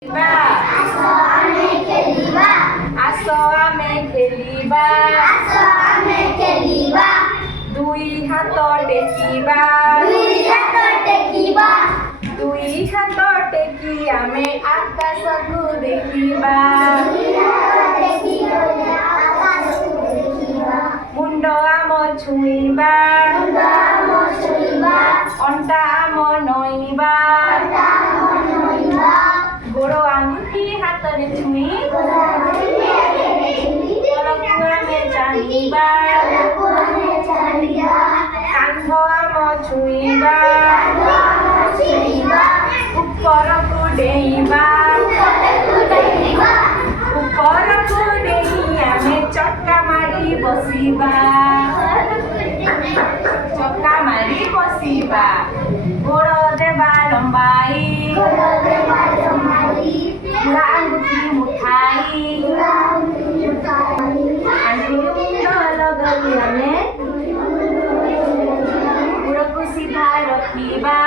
Aso ame kheliba. Aso ame kheliba. Aso ame kheliba. Dui hato tekiba. Dui hato tekiba. Dui hato teki ame akasaku dekiba. Dui hato teki ame akasaku dekiba. Mundo amo chuiba. Mundo amo chuiba. Onta amo noiba. Onta amo noiba. Goro anuti hatore chui. Goro anuti hatore chui. Tolokku ame janiba. Tolokku ame janiba. Kango amo chuiba. Kango amo chuiba. Upporku deiba. Upporku deiba. Upporku dei ame chokka mari bosiba. Chokka mari bosiba. Goro deba lombai. Goro deba lombai. Pura angguti mutai. Pura angguti mutai. Angguru mundo lagai ame. Goroku sidha rakhiba.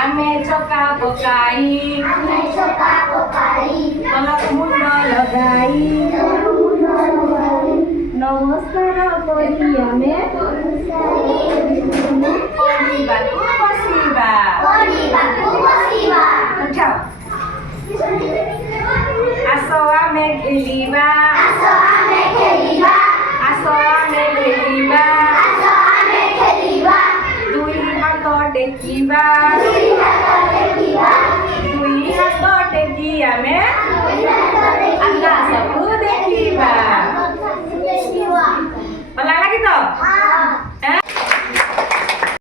Ame chokka pokai. Ame chokka pokai. Tolok mundo lagai. Tolok mundo lagai. Namaskar kori ame. Poribaku bosiba. Poribaku bosiba. Uthao. Aso ame kheliba. Aso ame kheliba. Aso ame kheliba. Aso ame kheliba. Dui hato tekiba. Dui hato tekiba. Dui hato teki ame akasaku dekiba. Ulang lagi toh.